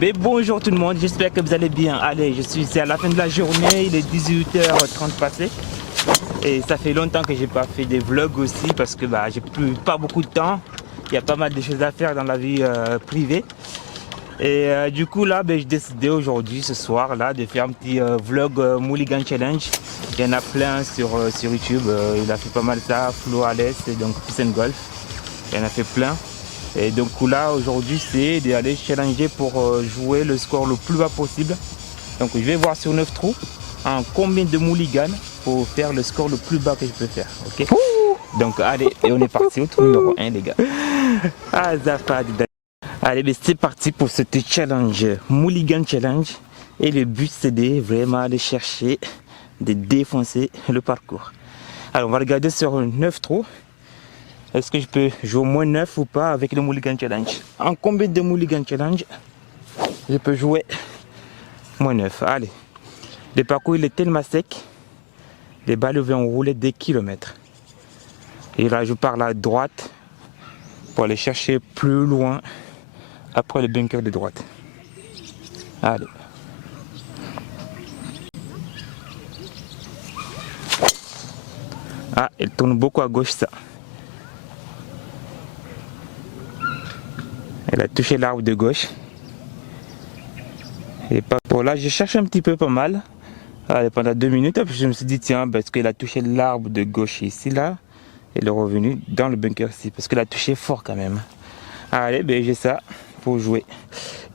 Mais bonjour tout le monde, j'espère que vous allez bien. Allez, je suis à la fin de la journée, il est 18h30 passé. Et ça fait longtemps que j'ai pas fait des vlogs aussi parce que j'ai pas beaucoup de temps. Il y a pas mal de choses à faire dans la vie privée. Et du coup là, j'ai décidé aujourd'hui, ce soir là, de faire un petit vlog Mulligan Challenge. Il y en a plein sur YouTube, il a fait pas mal ça, Flo Alès et donc Peace Golf. Il y en a fait plein. Et donc là aujourd'hui c'est d'aller challenger pour jouer le score le plus bas possible. Donc je vais voir sur 9 trous en combien de mulligan pour faire le score le plus bas que je peux faire. Ok. Donc allez, et on est parti au trou numéro 1 les gars. Ah Zafad. Allez, c'est parti pour ce challenge, Mulligan Challenge. Et le but c'est de vraiment aller chercher, de défoncer le parcours. Alors on va regarder sur 9 trous. Est-ce que je peux jouer au moins 9 ou pas avec le Mulligan Challenge? En combien de Mulligan Challenge je peux jouer moins 9? Allez, le parcours il est tellement sec, les balles vont rouler des kilomètres. Et là je pars à droite pour aller chercher plus loin après le bunker de droite. Allez. Ah, elle tourne beaucoup à gauche ça. Elle a touché l'arbre de gauche. Et pas pour là, je cherche un petit peu pas mal. Allez, pendant 2 minutes, puis je me suis dit tiens, parce qu'elle a touché l'arbre de gauche ici là, elle est revenue dans le bunker ici, parce qu'elle a touché fort quand même. Allez, j'ai ça pour jouer.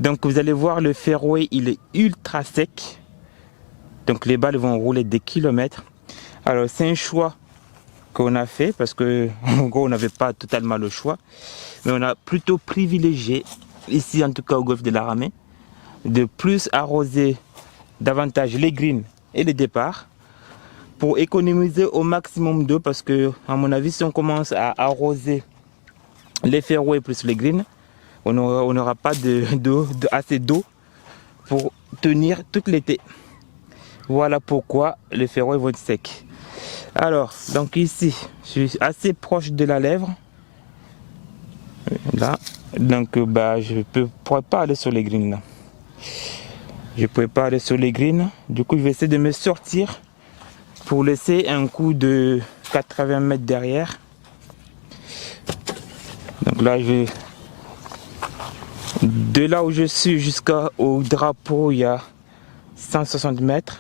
Donc vous allez voir le fairway, il est ultra sec. Donc les balles vont rouler des kilomètres. Alors c'est un choix qu'on a fait parce que en gros on n'avait pas totalement le choix, mais on a plutôt privilégié ici en tout cas au golfe de la Ramée de plus arroser davantage les greens et les départs pour économiser au maximum d'eau, parce que à mon avis si on commence à arroser les fairways plus les greens, on n'aura pas assez d'eau pour tenir tout l'été. Voilà pourquoi les fairways vont être secs. Alors donc ici je suis assez proche de la lèvre là, donc je ne pourrais pas aller sur les greens là. Je ne pouvais pas aller sur les greens, du coup je vais essayer de me sortir pour laisser un coup de 80 mètres derrière. Donc là je vais de là où je suis jusqu'au drapeau, il y a 160 mètres.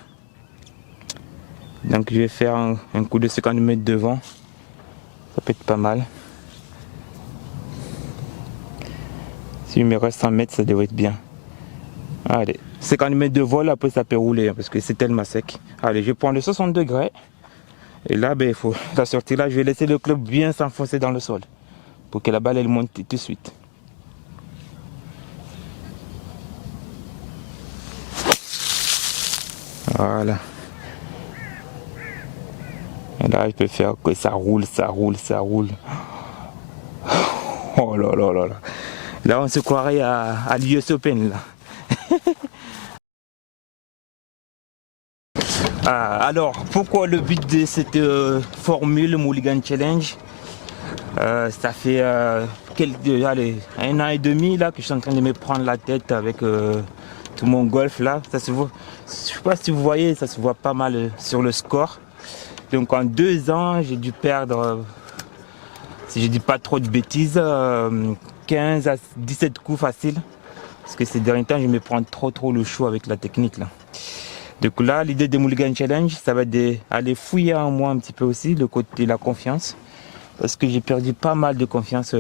Donc je vais faire un coup de 50 mètres devant, ça peut être pas mal. S'il me reste 100 mètres, ça devrait être bien. Allez, 50 mètres de vol, après ça peut rouler parce que c'est tellement sec. Allez, je prends le 60 degrés. Et là, il faut la sortie là, je vais laisser le club bien s'enfoncer dans le sol pour que la balle elle monte tout de suite. Voilà. Et là, je peux faire que ça roule, ça roule, ça roule. Oh là là là là. Là, on se croirait à l'US Open là. Alors, pourquoi le but de cette formule Mulligan Challenge? Ça fait allez, 1 an et demi là que je suis en train de me prendre la tête avec tout mon golf là. Ça se voit, je sais pas si vous voyez, ça se voit pas mal sur le score. Donc en 2 ans, j'ai dû perdre, si je dis pas trop de bêtises, 15 à 17 coups faciles. Parce que ces derniers temps, je me prends trop le chou avec la technique là. Donc là, l'idée de Mulligan Challenge, ça va être d'aller fouiller en moi un petit peu aussi le côté de la confiance. Parce que j'ai perdu pas mal de confiance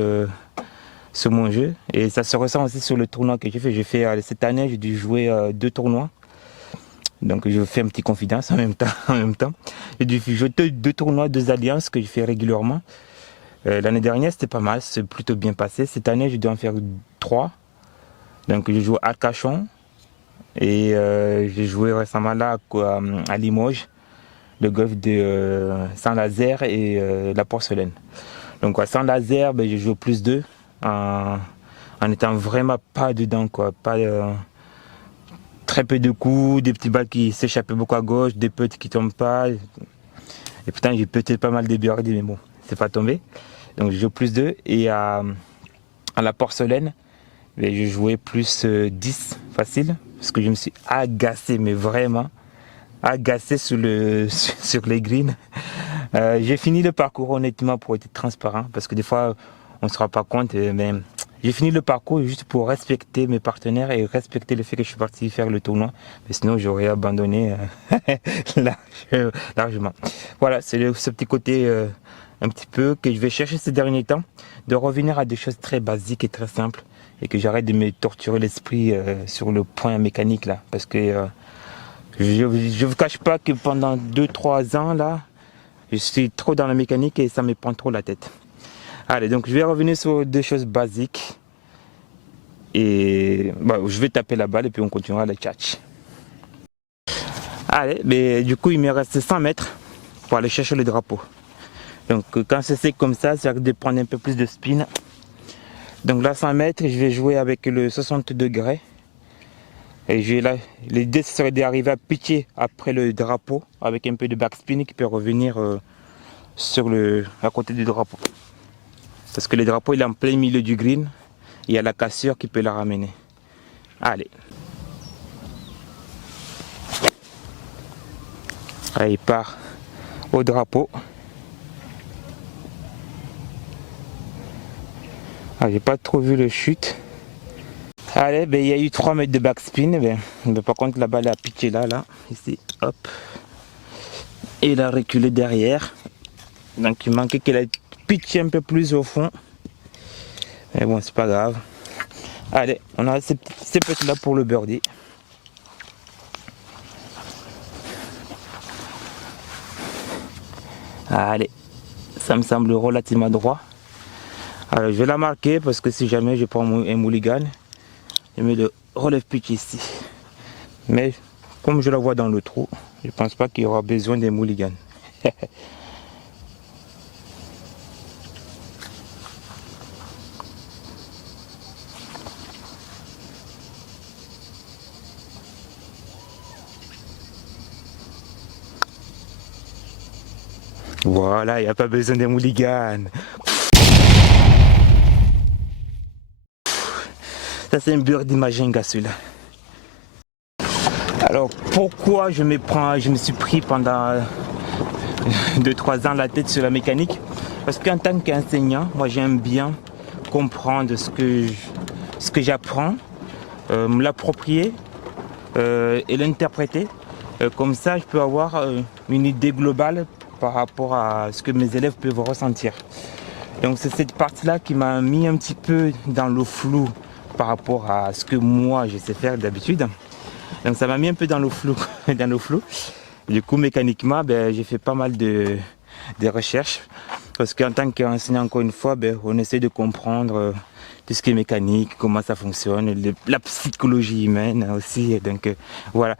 sur mon jeu. Et ça se ressent aussi sur le tournoi que j'ai fait. Cette année, j'ai dû jouer 2 tournois. Donc je fais un petit confidence en même temps. J'ai dû jouer 2 tournois, 2 alliances que je fais régulièrement. L'année dernière, c'était pas mal, c'est plutôt bien passé. Cette année, je dois en faire 3. Donc je joue à Arcachon. Et j'ai joué récemment là à Limoges, le golfe de Saint-Nazaire et la Porcelaine. Donc à Saint-Nazaire, je joue plus 2 en étant vraiment pas dedans, quoi. Très peu de coups, des petits balles qui s'échappaient beaucoup à gauche, des petits qui tombent pas. Et pourtant j'ai peut-être pas mal débordé, mais bon, c'est pas tombé. Donc je joue plus 2. Et à la Porcelaine, Mais je jouais plus 10 facile parce que je me suis agacé, mais vraiment agacé sur les greens. J'ai fini le parcours honnêtement pour être transparent parce que des fois on ne se rend pas compte, mais j'ai fini le parcours juste pour respecter mes partenaires et respecter le fait que je suis parti faire le tournoi. Mais sinon j'aurais abandonné largement. Voilà, c'est ce petit côté un petit peu que je vais chercher ces derniers temps, de revenir à des choses très basiques et très simples et que j'arrête de me torturer l'esprit sur le point mécanique là. Parce que je ne vous cache pas que pendant 2-3 ans là, je suis trop dans la mécanique et ça me prend trop la tête. Allez, donc je vais revenir sur des choses basiques et je vais taper la balle et puis on continuera le catch. Allez, mais du coup il me reste 100 mètres pour aller chercher le drapeau. Donc quand c'est sec comme ça risque de prendre un peu plus de spin. Donc là 100 mètres, je vais jouer avec le 60 degrés. Et l'idée serait d'arriver à pitcher après le drapeau avec un peu de backspin qui peut revenir à côté du drapeau. Parce que le drapeau il est en plein milieu du green, il y a la cassure qui peut la ramener. Allez. Allez, il part au drapeau. Ah, j'ai pas trop vu le chute. Allez, il y a eu 3 mètres de backspin. Par contre, la balle a pitché là, ici, hop. Et il a reculé derrière. Donc il manquait qu'elle ait pitché un peu plus au fond. Mais bon, c'est pas grave. Allez, on a ces petits là pour le birdie. Allez, ça me semble relativement droit. Alors je vais la marquer parce que si jamais je prends un mulligan, je mets le relève pitch ici. Mais comme je la vois dans le trou, je pense pas qu'il y aura besoin d'un mulligan. Voilà, il n'y a pas besoin d'un mulligan. Ça c'est un birdie Majinga celui-là. Alors pourquoi je me suis pris pendant 2-3 ans la tête sur la mécanique? Parce qu'en tant qu'enseignant, moi j'aime bien comprendre ce que j'apprends, me l'approprier et l'interpréter. Comme ça je peux avoir une idée globale par rapport à ce que mes élèves peuvent ressentir. Donc c'est cette partie-là qui m'a mis un petit peu dans le flou par rapport à ce que moi je sais faire d'habitude. Donc ça m'a mis un peu dans le flou. Du coup mécaniquement, j'ai fait pas mal de recherches. Parce qu'en tant qu'enseignant, encore une fois, on essaie de comprendre tout ce qui est mécanique, comment ça fonctionne, la psychologie humaine aussi. Donc voilà.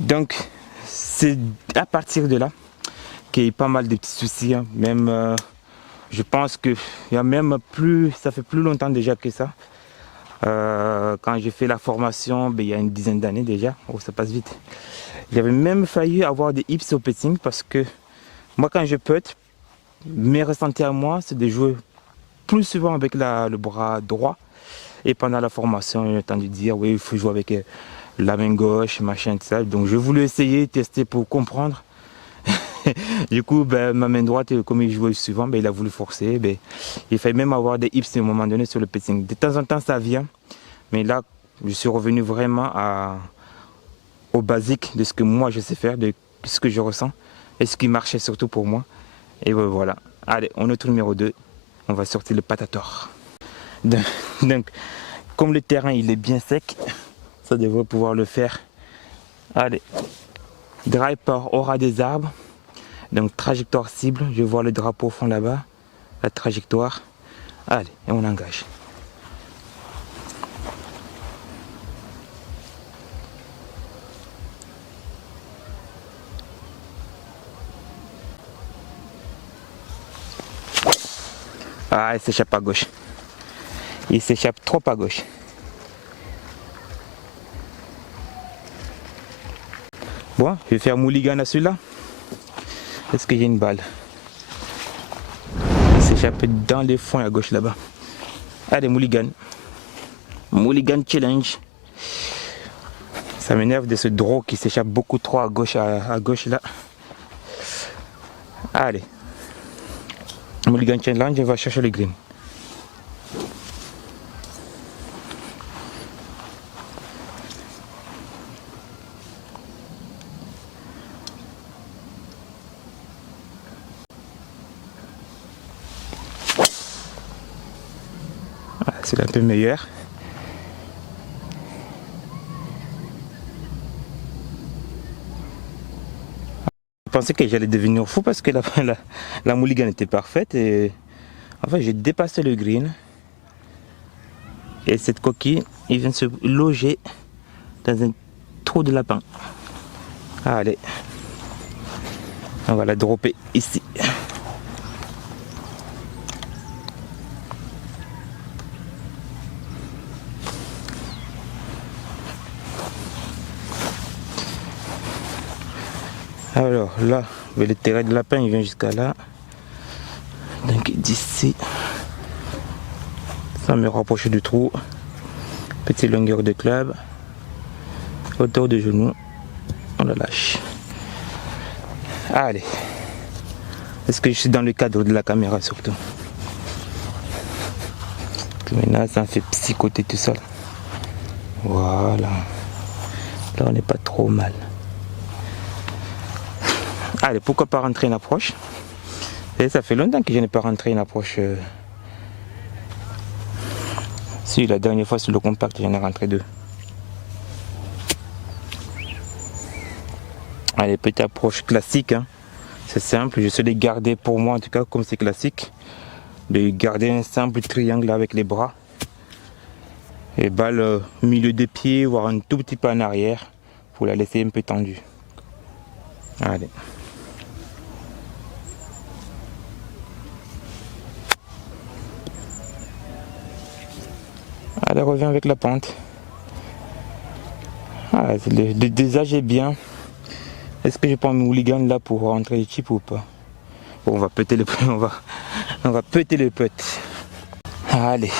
Donc c'est à partir de là qu'il y a pas mal de petits soucis. Même je pense que ça fait plus longtemps déjà que ça. Quand j'ai fait la formation, il y a une dizaine d'années déjà, ça passe vite. J'avais même failli avoir des hips au putting parce que moi quand je putt, mes ressentis à moi c'est de jouer plus souvent avec le bras droit. Et pendant la formation, j'ai entendu dire oui il faut jouer avec la main gauche, machin, tout ça. Donc j'ai voulu essayer, tester pour comprendre. Du coup, ma main droite, comme il jouait souvent, il a voulu forcer. Il fallait même avoir des hips à un moment donné sur le putting. De temps en temps, ça vient. Mais là, je suis revenu vraiment au basique de ce que moi je sais faire, de ce que je ressens et ce qui marchait surtout pour moi. Et voilà. Allez, on est au numéro 2. On va sortir le patator. Donc, comme le terrain il est bien sec, ça devrait pouvoir le faire. Allez, drive par aura des arbres. Donc trajectoire cible, je vois le drapeau au fond là-bas, la trajectoire. Allez, et on engage. Ah, il s'échappe à gauche. Il s'échappe trop à gauche. Bon, je vais faire mulligan à celui-là. Est-ce que j'ai une balle? Il s'échappe dans les fonds à gauche là-bas. Allez, mulligan. Mulligan Challenge. Ça m'énerve de ce draw qui s'échappe beaucoup trop à gauche là. Allez. Mulligan Challenge, on va chercher le green. C'est un peu meilleur. Je pensais que j'allais devenir fou parce que la mulligan était parfaite et enfin j'ai dépassé le green et cette coquille il vient se loger dans un trou de lapin. Allez, on va la dropper ici. Alors là, le terrain de lapin il vient jusqu'à là. Donc d'ici, ça me rapproche du trou. Petite longueur de club. Hauteur de genou. On la lâche. Allez. Est-ce que je suis dans le cadre de la caméra surtout? Puis maintenant ça me fait psychoter tout seul. Voilà. Là on n'est pas trop mal. Allez, pourquoi pas rentrer une approche? Et ça fait longtemps que je n'ai pas rentré une approche. Si, la dernière fois sur le compact, j'en ai rentré deux. Allez, petite approche classique. Hein. C'est simple, j'essaie de garder pour moi, en tout cas, comme c'est classique, de garder un simple triangle avec les bras. Et balle au milieu des pieds, voire un tout petit peu en arrière, pour la laisser un peu tendue. Allez. Allez, reviens avec la pente. Ah, le désage est bien. Est-ce que je prends mon mulligan là pour rentrer les chips ou pas? Bon, on va péter le on va péter les potes. Allez.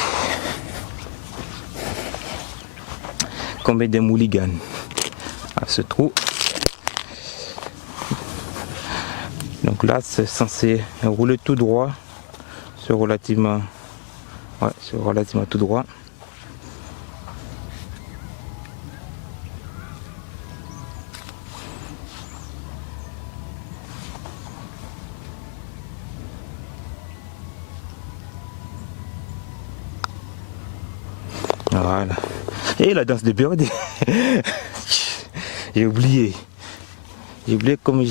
Combien de mulligan à ce trou? Donc là, c'est censé rouler tout droit. C'est relativement tout droit. Voilà. Et la danse de birdie. J'ai oublié. J'ai oublié comme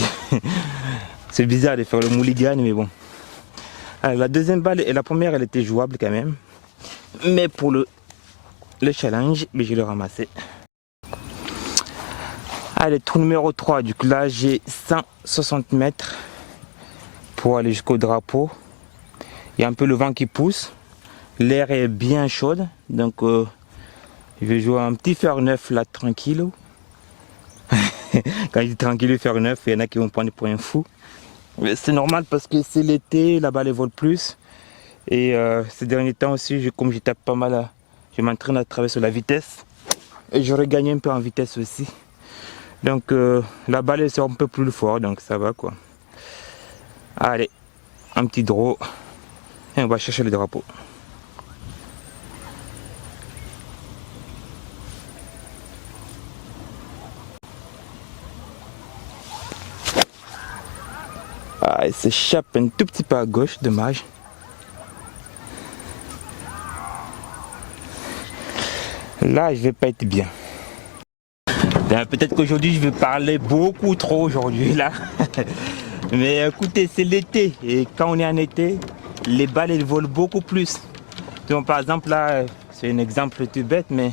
c'est bizarre de faire le mulligan, mais bon. Alors, la deuxième balle et la première, elle était jouable quand même. Mais pour le challenge, mais je l'ai ramassé. Allez, trou numéro 3. Du coup, là, j'ai 160 mètres pour aller jusqu'au drapeau. Il y a un peu le vent qui pousse. L'air est bien chaud. Donc, je vais jouer un petit fer neuf là, tranquille. Quand je dis tranquille, faire neuf, il y en a qui vont prendre pour un fou. C'est normal parce que c'est l'été, la balle vole plus. Et ces derniers temps aussi, comme je tape pas mal, je m'entraîne à travailler sur la vitesse. Et j'aurais gagné un peu en vitesse aussi. Donc la balle est un peu plus fort, donc ça va quoi. Allez, un petit draw. Et on va chercher le drapeau. Ah, il s'échappe un tout petit peu à gauche, dommage. Là, je vais pas être bien. Peut-être qu'aujourd'hui, je vais parler beaucoup trop aujourd'hui là. Mais écoutez, c'est l'été. Et quand on est en été, les balles, elles volent beaucoup plus. Donc, par exemple, là, c'est un exemple tout bête, mais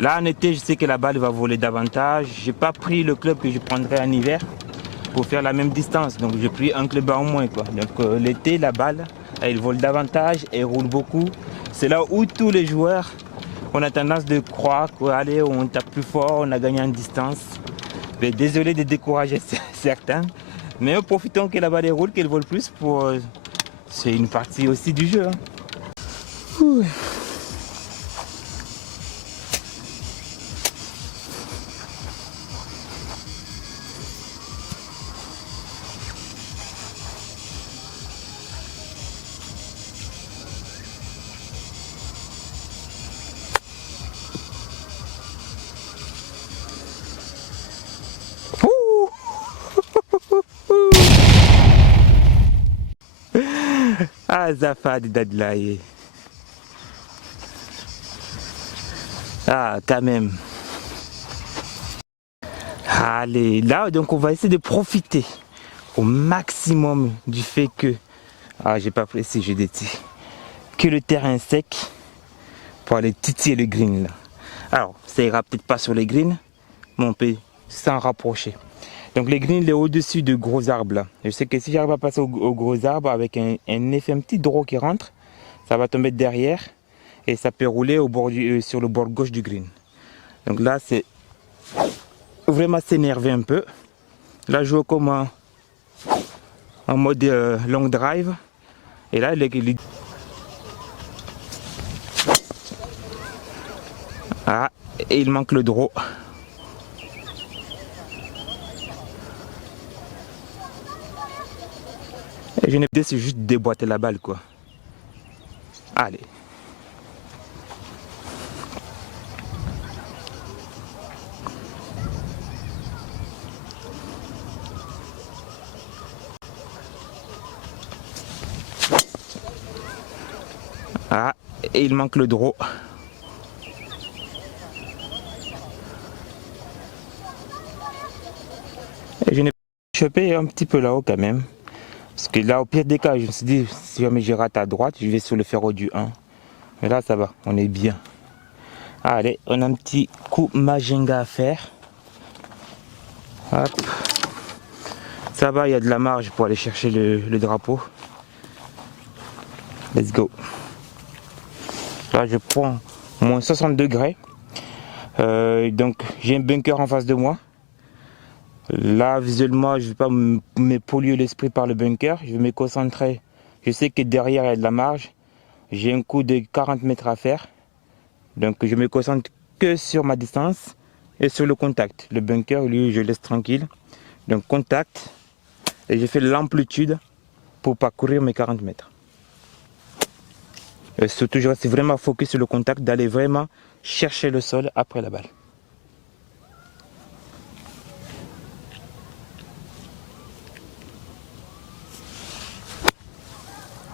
là, en été, je sais que la balle va voler davantage. J'ai pas pris le club que je prendrais en hiver pour faire la même distance. Donc j'ai pris un club en moins quoi. Donc l'été la balle elle vole davantage et roule beaucoup. C'est là où tous les joueurs on a tendance de croire qu'allez on tape plus fort, on a gagné en distance. Mais désolé de décourager certains. Mais profitons que la balle roule, qu'elle vole plus pour c'est une partie aussi du jeu. Hein. Zafa de Dadlaye. Ah, quand même. Allez, là, donc on va essayer de profiter au maximum du fait que... Ah, j'ai pas pressé, j'ai des que le terrain est sec pour aller titiller le green là. Alors, ça ira peut-être pas sur les greens, mais on peut s'en rapprocher. Donc les greens, il est au-dessus de gros arbres là. Je sais que si j'arrive à passer au gros arbre avec un effet, un petit draw qui rentre, ça va tomber derrière et ça peut rouler au bord sur le bord gauche du green. Donc là, c'est vraiment s'énerver un peu. Là, je joue comme en mode long drive. Et là, ah, et il manque le draw. Et je n'ai pas, c'est juste déboîter la balle quoi. Allez. Ah, et il manque le draw. Et je n'ai pas chopé un petit peu là-haut quand même. Parce que là, au pire des cas, je me suis dit, si jamais je rate à droite, je vais sur le ferro du 1. Mais là, ça va, on est bien. Allez, on a un petit coup Majenga à faire. Hop. Ça va, il y a de la marge pour aller chercher le drapeau. Let's go. Là, je prends moins 60 degrés. Donc, j'ai un bunker en face de moi. Là, visuellement, je ne vais pas me polluer l'esprit par le bunker. Je vais me concentrer. Je sais que derrière, il y a de la marge. J'ai un coup de 40 mètres à faire. Donc, je me concentre que sur ma distance et sur le contact. Le bunker, lui, je laisse tranquille. Donc, contact. Et je fais l'amplitude pour parcourir mes 40 mètres. Et surtout, je reste vraiment focus sur le contact, d'aller vraiment chercher le sol après la balle.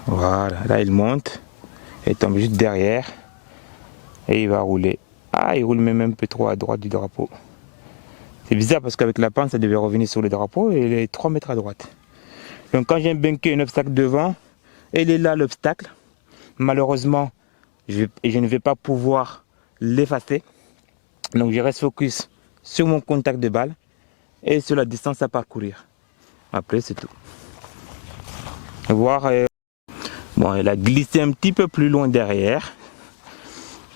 Voilà, là il monte, il tombe juste derrière et il va rouler. Ah, il roule même un peu trop à droite du drapeau. C'est bizarre parce qu'avec la pente, ça devait revenir sur le drapeau et il est 3 mètres à droite. Donc quand j'ai un bunker, un obstacle devant, il est là l'obstacle. Malheureusement, je ne vais pas pouvoir l'effacer. Donc je reste focus sur mon contact de balle et sur la distance à parcourir. Après, c'est tout. Voir, bon, elle a glissé un petit peu plus loin derrière.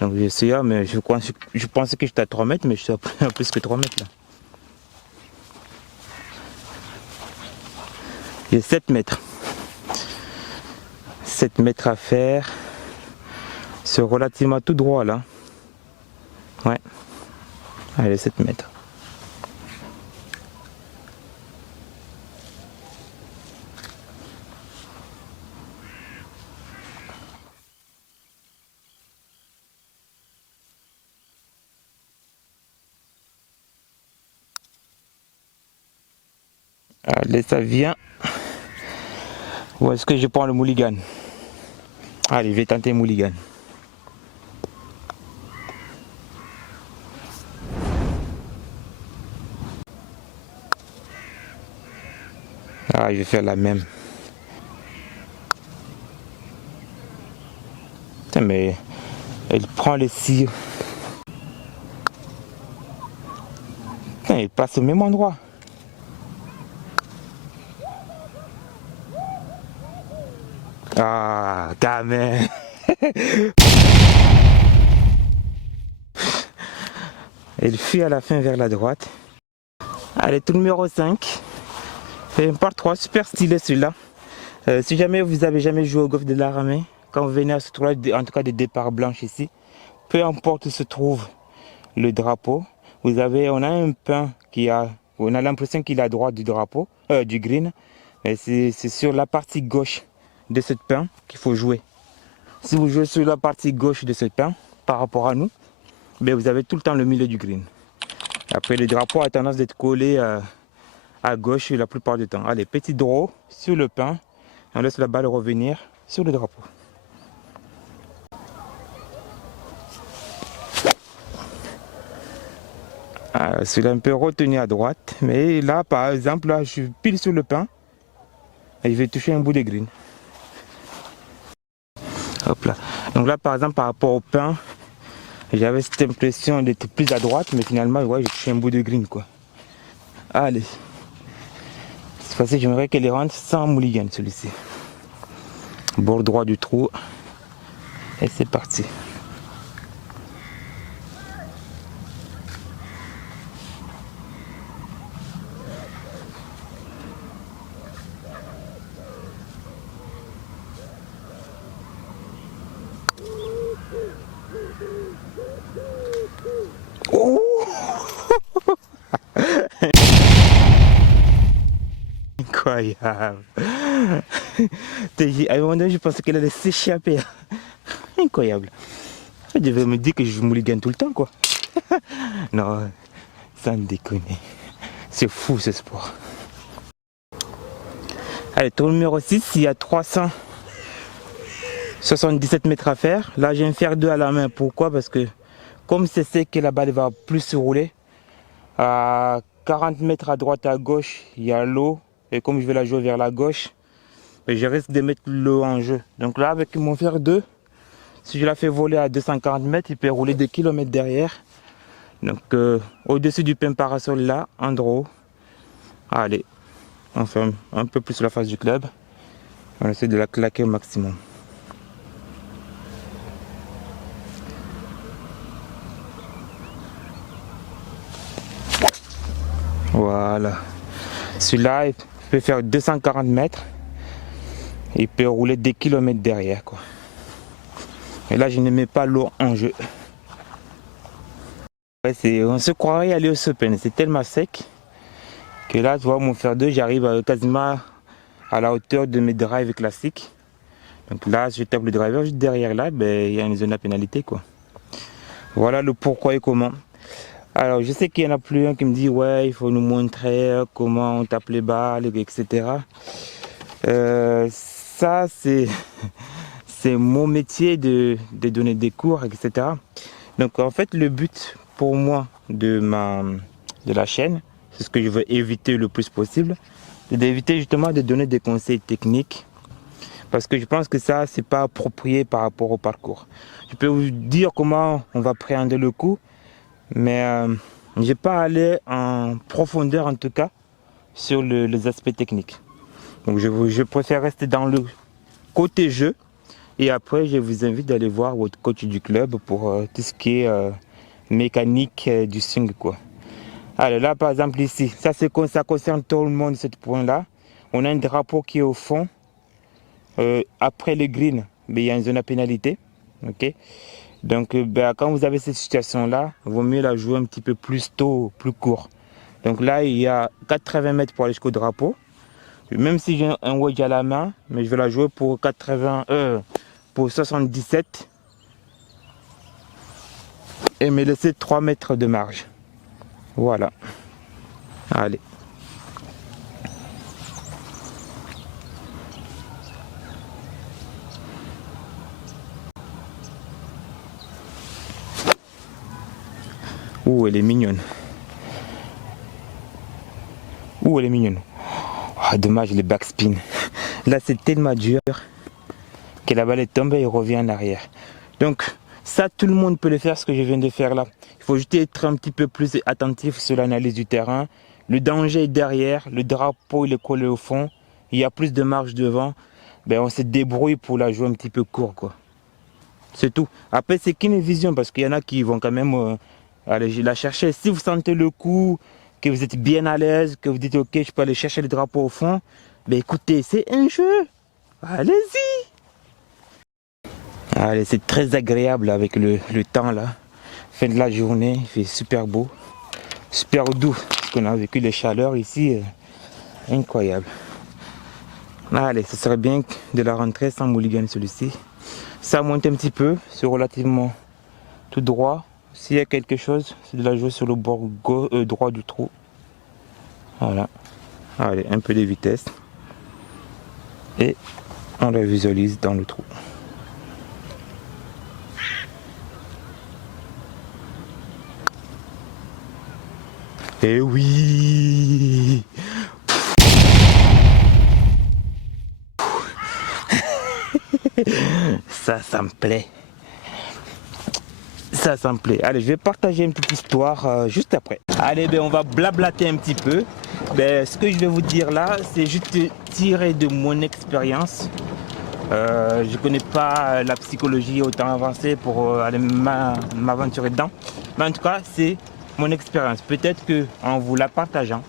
Donc j'ai essayé, mais je pensais que j'étais à 3 mètres, mais je suis à plus que 3 mètres là. J'ai 7 mètres. 7 mètres à faire. C'est relativement tout droit là. Ouais. Allez, 7 mètres. Allez, ça vient. Ou est-ce que je prends le mulligan? Allez, je vais tenter mulligan. Ah, je vais faire la même. Putain, mais elle prend les cires. Putain, elle passe au même endroit. Ah, quand même. Elle fuit à la fin vers la droite. Allez, tout numéro 5. C'est un par 3, super stylé celui-là. Si jamais vous avez jamais joué au golf de la Ramée, quand vous venez à ce trou-là, en tout cas des départs blanches ici, peu importe où se trouve le drapeau, on a un pin on a l'impression qu'il est à droite du drapeau, du green, mais c'est sur la partie gauche de ce pin qu'il faut jouer. Si vous jouez sur la partie gauche de ce pin, par rapport à nous, ben vous avez tout le temps le milieu du green. Après, le drapeau a tendance d'être collé à gauche la plupart du temps. Allez, petit draw sur le pin. On laisse la balle revenir sur le drapeau. Celui-là un peu retenu à droite, mais là par exemple, là, je suis pile sur le pain et je vais toucher un bout de green. Hop là. Donc là par exemple par rapport au pain, j'avais cette impression d'être plus à droite, mais finalement ouais, j'ai touché un bout de green quoi. Allez. Cette fois-ci j'aimerais qu'elle rentre sans mulligan celui-ci. Bord droit du trou. Et c'est parti. Oh incroyable. À un moment donné, je pensais qu'elle allait s'échapper. Incroyable. Je devais me dire que je mulligan tout le temps quoi. Non, sans déconner. C'est fou ce sport. Allez, tour numéro 6, il y a 377 mètres à faire. Là, j'ai un fer 2 à la main. Pourquoi? Parce que comme c'est sec que la balle va plus se rouler, à 40 mètres à droite à gauche, il y a l'eau. Et comme je vais la jouer vers la gauche, je risque de mettre l'eau en jeu. Donc là, avec mon fer 2, si je la fais voler à 240 mètres, il peut rouler 2 km derrière. Donc au-dessus du pin parasol là, en draw. Allez, on ferme un peu plus la face du club. On essaie de la claquer au maximum. Voilà. Celui-là, il peut faire 240 mètres. Il peut rouler des kilomètres derrière quoi. Et là, je ne mets pas l'eau en jeu. Ouais, on se croirait aller au Open. C'est tellement sec que là, tu vois, mon fer 2, j'arrive quasiment à la hauteur de mes drives classiques. Donc là, si je tape le driver juste derrière là, ben, il y a une zone à pénalité quoi. Voilà le pourquoi et comment. Alors, je sais qu'il y en a plus un qui me dit ouais, il faut nous montrer comment on tape les balles, etc. Ça, c'est mon métier de donner des cours, etc. Donc, en fait, le but pour moi de la chaîne, c'est ce que je veux éviter le plus possible, c'est d'éviter justement de donner des conseils techniques. Parce que je pense que ça, c'est pas approprié par rapport au parcours. Je peux vous dire comment on va appréhender le coup, mais je n'ai pas allé en profondeur en tout cas sur les aspects techniques. Donc je préfère rester dans le côté jeu et après je vous invite d'aller voir votre coach du club pour tout ce qui est mécanique du swing quoi. Alors là par exemple ici, ça concerne tout le monde ce point là. On a un drapeau qui est au fond. Après le green, il y a une zone à pénalité. Okay. Donc quand vous avez cette situation là, il vaut mieux la jouer un petit peu plus tôt, plus court. Donc là il y a 80 mètres pour aller jusqu'au drapeau. Même si j'ai un wedge à la main, mais je vais la jouer pour 77 et me laisser 3 mètres de marge. Voilà. Allez. Ouh, elle est mignonne. Ouh, elle est mignonne. Oh, dommage, le backspin. Là, c'est tellement dur que la balle est tombée et revient en arrière. Donc, ça, tout le monde peut le faire, ce que je viens de faire là. Il faut juste être un petit peu plus attentif sur l'analyse du terrain. Le danger est derrière, le drapeau il est collé au fond, il y a plus de marge devant. Ben, on se débrouille pour la jouer un petit peu court, quoi. C'est tout. Après, c'est qu'une vision, parce qu'il y en a qui vont quand même aller la chercher. Si vous sentez le coup, que vous êtes bien à l'aise, que vous dites ok, je peux aller chercher le drapeau au fond, ben écoutez, c'est un jeu. Allez-y. Allez, c'est très agréable avec le temps là. Fin de la journée, il fait super beau, super doux. Parce qu'on a vécu les chaleurs ici, incroyable. Allez, ce serait bien de la rentrer sans mulligan celui-ci. Ça monte un petit peu, c'est relativement tout droit. S'il y a quelque chose, c'est de la jouer sur le bord droit du trou. Voilà. Allez, un peu de vitesse. Et On le visualise dans le trou. Et oui. Ça me plaît. Ça me plaît. Allez, je vais partager une petite histoire juste après. Allez, ben, on va blablater un petit peu. Ben, ce que je vais vous dire là, c'est juste tiré de mon expérience. Je ne connais pas la psychologie autant avancée pour aller m'aventurer dedans. Mais en tout cas, c'est mon expérience. Peut-être qu'en vous la partageant,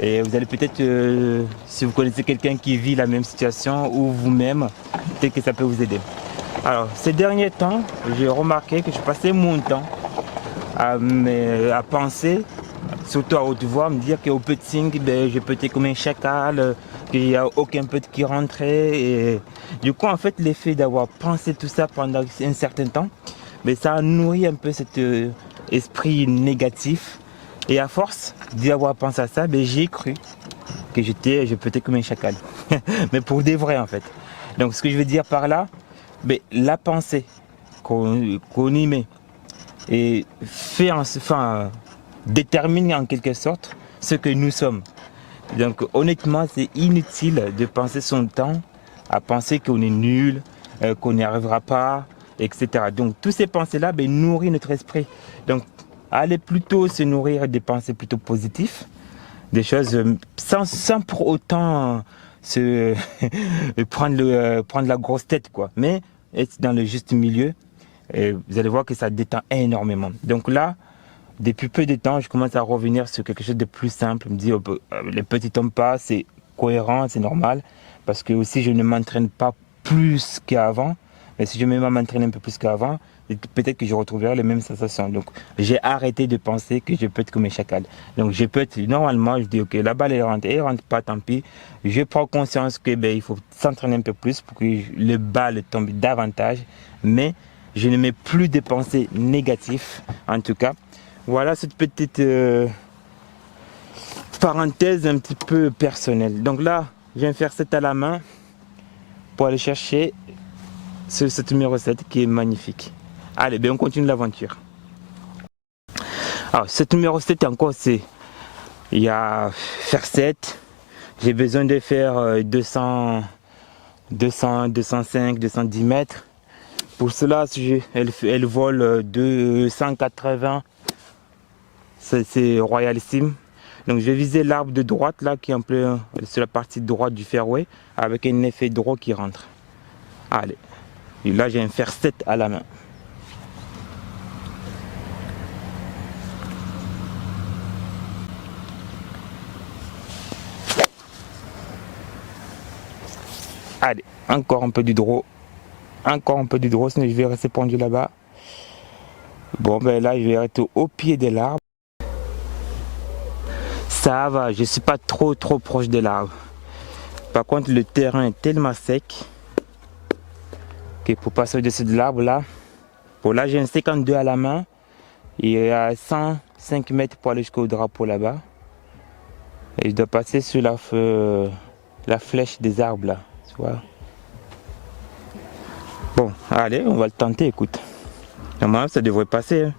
et vous allez peut-être, si vous connaissez quelqu'un qui vit la même situation ou vous-même, peut-être que ça peut vous aider. Alors, ces derniers temps, j'ai remarqué que je passais mon temps à penser, surtout à haute voix, me dire qu'au petting, ben, je pétais comme un chacal, qu'il n'y a aucun petit qui rentrait. Et du coup, en fait, l'effet d'avoir pensé tout ça pendant un certain temps, ben, ça a nourri un peu cet esprit négatif. Et à force d'y avoir pensé à ça, ben, j'ai cru que je pétais comme un chacal. Mais pour des vrais, en fait. Donc, ce que je veux dire par là, ben, la pensée qu'on y met et détermine en quelque sorte ce que nous sommes. Donc honnêtement, c'est inutile de passer son temps à penser qu'on est nul, qu'on n'y arrivera pas, etc. Donc toutes ces pensées-là ben, nourrissent notre esprit. Donc allez plutôt se nourrir des pensées plutôt positives, des choses sans pour autant prendre la grosse tête, quoi. Mais être dans le juste milieu, et vous allez voir que ça détend énormément. Donc là, depuis peu de temps, je commence à revenir sur quelque chose de plus simple. Je me dis, les petits tombent pas, c'est cohérent, c'est normal. Parce que aussi, je ne m'entraîne pas plus qu'avant. Mais si je me mets à m'entraîner un peu plus qu'avant, peut-être que je retrouverai les mêmes sensations. Donc, j'ai arrêté de penser que je peux être comme un chacal. Donc, je peux être, normalement, je dis, ok, la balle, elle rentre pas, tant pis. Je prends conscience que il faut s'entraîner un peu plus pour que le balle tombe davantage. Mais je ne mets plus de pensées négatives, en tout cas. Voilà cette petite parenthèse un petit peu personnelle. Donc là, je viens faire 7 à la main pour aller chercher ce numéro 7 qui est magnifique. Allez, ben on continue l'aventure. Alors, ce numéro 7 encore, c'est... Il y a faire 7. J'ai besoin de faire 200, 205, 210 mètres. Pour cela, elle vole 280. C'est royalissime. Donc je vais viser l'arbre de droite là qui est un peu sur la partie droite du fairway avec un effet droit qui rentre. Allez, et là j'ai un fer 7 à la main. Allez, encore un peu du draw. Encore un peu du draw, sinon je vais rester pendu là-bas. Bon ben là je vais arrêter au pied de l'arbre. Ça va, je ne suis pas trop proche de l'arbre. Par contre le terrain est tellement sec que pour passer au-dessus de l'arbre là, bon là j'ai un 52 à la main. Il y a 105 mètres pour aller jusqu'au drapeau là-bas. Et je dois passer sur la flèche des arbres là, tu vois. Bon, allez, on va le tenter, écoute. Normalement ça devrait passer. Hein.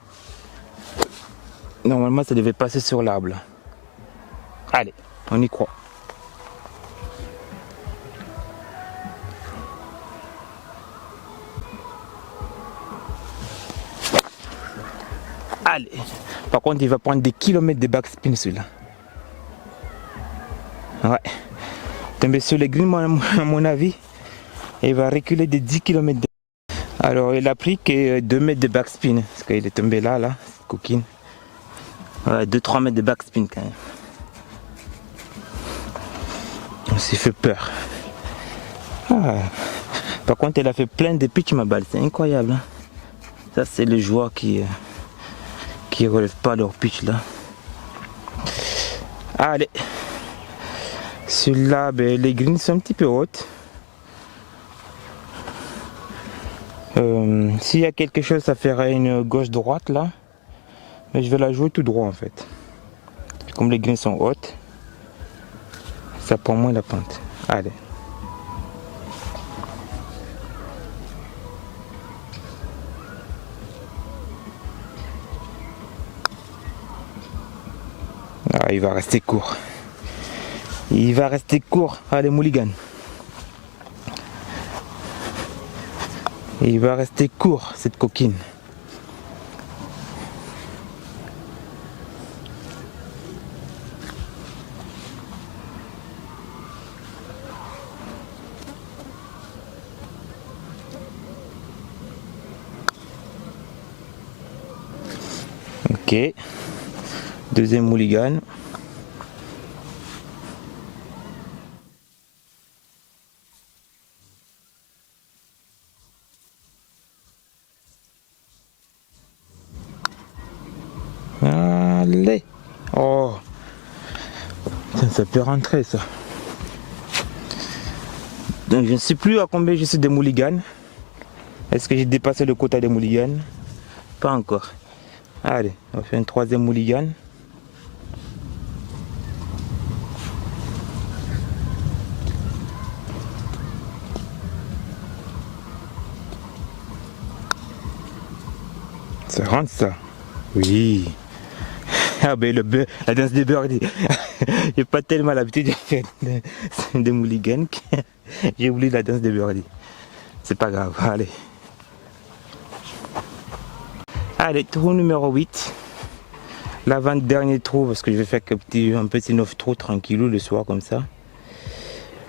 Normalement ça devait passer sur l'arbre là. Allez, on y croit. Allez. Par contre, il va prendre des kilomètres de backspin celui-là. Ouais. Tomber sur les greens, à mon avis, il va reculer de 10 km. Alors, il a pris que 2 mètres de backspin. Parce qu'il est tombé là, coquine. Ouais, 2-3 mètres de backspin quand même. On s'est fait peur. Ah. Par contre, elle a fait plein de pitch ma balle. C'est incroyable. Hein. Ça, c'est les joueurs qui relèvent pas leur pitch là. Allez. Celui-là, ben, les greens sont un petit peu hautes. S'il y a quelque chose, ça ferait une gauche-droite là. Mais je vais la jouer tout droit en fait. Comme les greens sont hautes, ça prend moins la pente. Allez. Ah, il va rester court. Il va rester court. Allez, Mulligan. Il va rester court, cette coquine. Ok. Deuxième Mulligan. Allez. Oh. Ça peut rentrer ça. Donc je ne sais plus à combien je suis des Mulligans. Est-ce que j'ai dépassé le quota des Mulligans? Pas encore. Allez, on va faire une troisième Mulligan. Ça rentre ça? Oui. Ah ben la danse des birdies. J'ai pas tellement l'habitude de faire des Mulligans que j'ai oublié la danse des birdies. C'est pas grave, allez. Allez, trou numéro 8. L'avant-dernier trou, parce que je vais faire un petit 9 trous tranquillou le soir comme ça.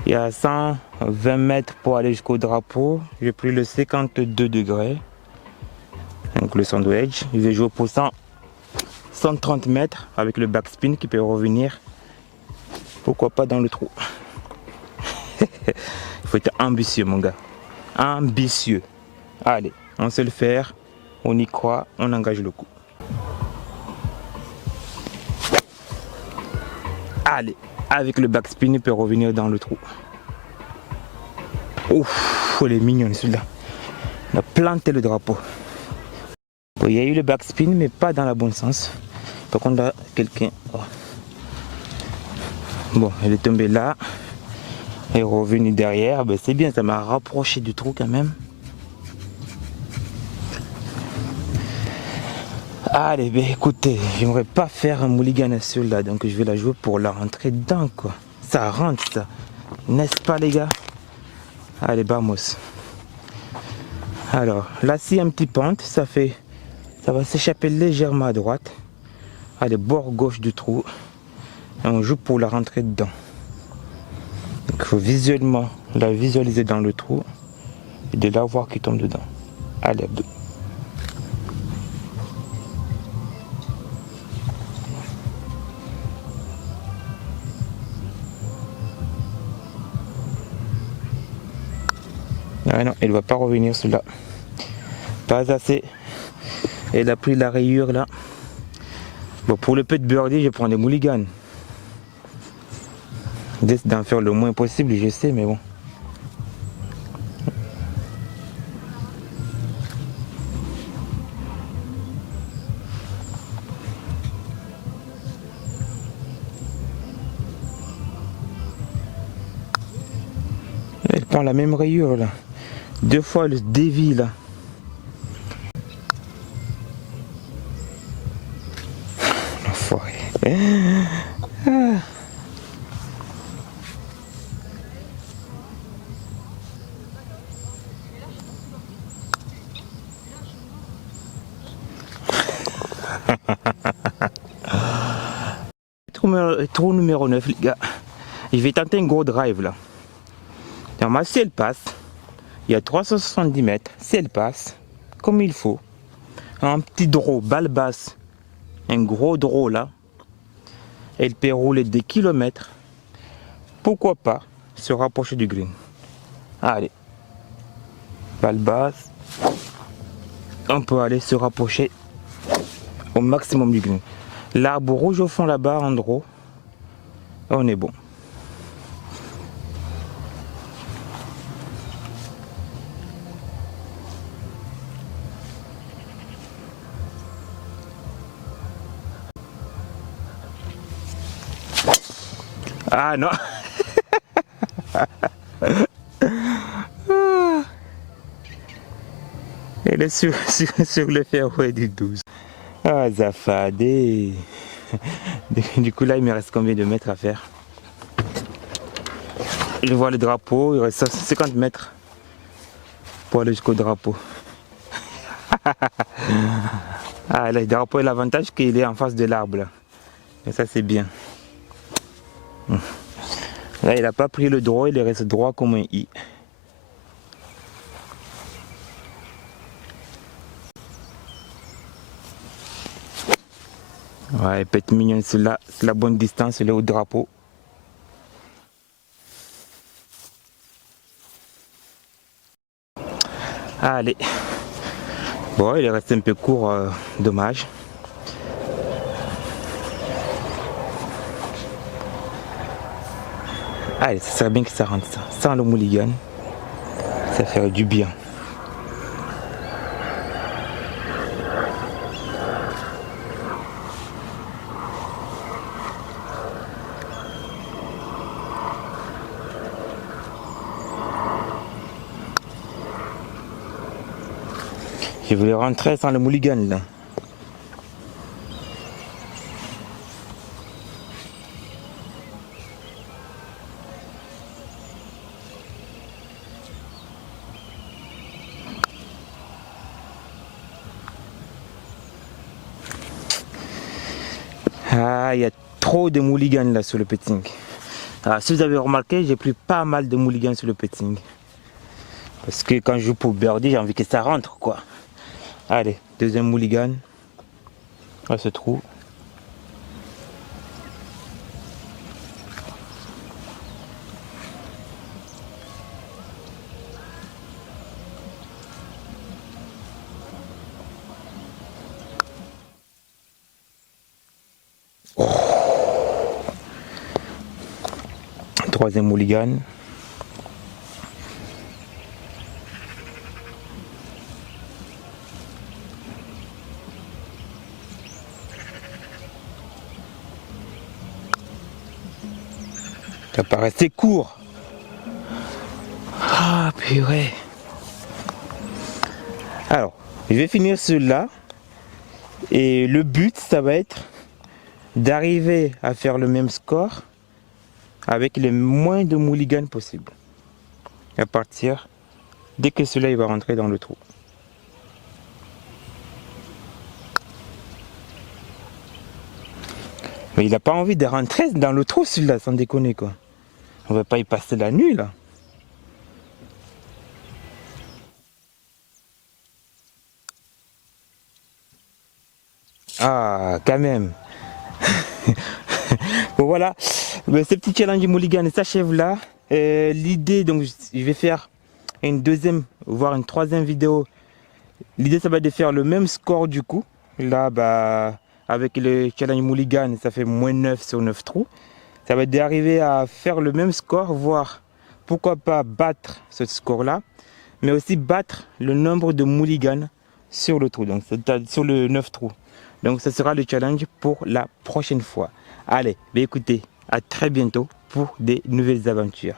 Il y a 120 mètres pour aller jusqu'au drapeau. J'ai pris le 52 degrés. Donc le sandwich. Je vais jouer pour 130 mètres avec le backspin qui peut revenir. Pourquoi pas dans le trou. Il faut être ambitieux mon gars. Ambitieux. Allez, on sait le faire. On y croit, on engage le coup. Allez, avec le backspin, il peut revenir dans le trou. Ouf, elle est mignonne celui-là. On a planté le drapeau. Bon, il y a eu le backspin, mais pas dans le bon sens. Par contre, là, quelqu'un... Oh. Bon, elle est tombée là. Elle est revenue derrière. Ben, c'est bien, ça m'a rapproché du trou quand même. Allez, ben écoutez, j'aimerais pas faire un mulligan à celui-là, donc je vais la jouer pour la rentrer dedans, quoi. Ça rentre, ça. N'est-ce pas, les gars? Allez, vamos. Alors, là, si un petit pente, ça va s'échapper légèrement à droite. Allez, bord gauche du trou. Et on joue pour la rentrer dedans. Donc, il faut visuellement la visualiser dans le trou et de la voir qui tombe dedans. Allez, Abdou. Ah non, elle ne va pas revenir celui-là. Pas assez. Elle a pris la rayure là. Bon, pour le peu de birdie, je prends des mulligans. J'essaie d'en faire le moins possible, je sais, mais bon. Elle prend la même rayure là. 2 fois le dévie là. L'enfoiré. Trou numéro 9 les gars. Je vais tenter un gros drive là. Normalement si elle passe, il y a 370 mètres. Si elle passe, comme il faut, un petit draw, balle basse, un gros draw là, elle peut rouler des kilomètres. Pourquoi pas se rapprocher du green. Allez, balle basse, on peut aller se rapprocher au maximum du green. L'arbre rouge au fond là-bas en draw, on est bon. Ah non. Elle est sur le fairway du 12. Ah, Zafadé. Du coup là il me reste combien de mètres à faire? Je vois le drapeau, il reste 50 mètres pour aller jusqu'au drapeau. Ah, le drapeau, l'avantage qu'il est en face de l'arbre. Et ça c'est bien. Là il n'a pas pris le droit, il reste droit comme un I. Ouais, il peut être mignon, c'est la bonne distance, il est au drapeau. Allez. Bon, il est resté un peu court, dommage. Allez, ça serait bien que ça rentre ça. Sans le mulligan, ça ferait du bien. Je voulais rentrer sans le mulligan là. Ah, il y a trop de mulligans là sur le putting. Alors, si vous avez remarqué, j'ai pris pas mal de mulligans sur le putting. Parce que quand je joue pour birdie, j'ai envie que ça rentre quoi. Allez, deuxième mulligan. À ce trou. Troisième mulligan. Ça paraissait court. Ah purée. Alors, je vais finir celui-là. Et le but, ça va être d'arriver à faire le même score avec le moins de mulligans possible. À partir, dès que celui-là il va rentrer dans le trou. Mais il n'a pas envie de rentrer dans le trou celui-là, sans déconner quoi. On va pas y passer la nuit là. Ah, quand même. Bon voilà, ce petit challenge mulligan s'achève là. L'idée, donc je vais faire une deuxième, voire une troisième vidéo. L'idée ça va être de faire le même score du coup. Là, bah, avec le challenge mulligan, ça fait moins 9 sur 9 trous. Ça va être d'arriver à faire le même score, voire pourquoi pas battre ce score là, mais aussi battre le nombre de mulligans sur le trou, donc sur le 9 trous. Donc ce sera le challenge pour la prochaine fois. Allez, bah écoutez, à très bientôt pour des nouvelles aventures.